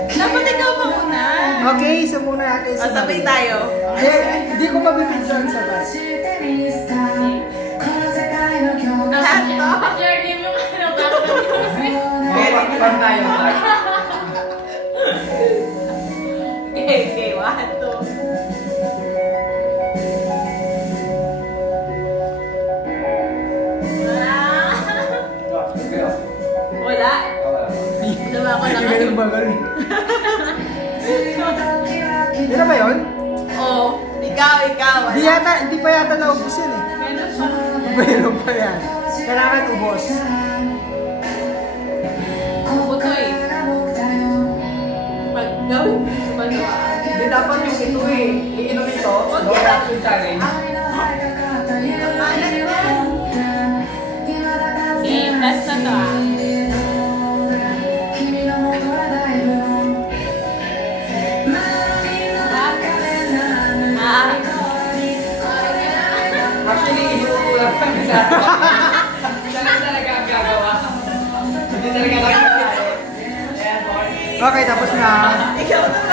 Dapat ikaw mauna. Okay, so muna natin O, sabay tayo. Hindi ko mabibidyoan sabay. Lahat to? Journey mo ano ba? Pag tayo. Okay, 1, 2. Wala. Diba ako Galing ba galing? Yun na ba yun? Oo. Ikaw. Hindi pa yata naubos yun eh. Mayroon pa yan. Kailangan ubos. Buto eh. Pag gawin mo sa banwa. Hindi dapat yung ito eh. Iinom ito. No reaction challenge. Kapalan yan. Okay, last na to ah. Actually, inuulang kami sa siya lang talaga ang gagawa. Hindi talaga lang yung Okay, tapos na. Ikaw na.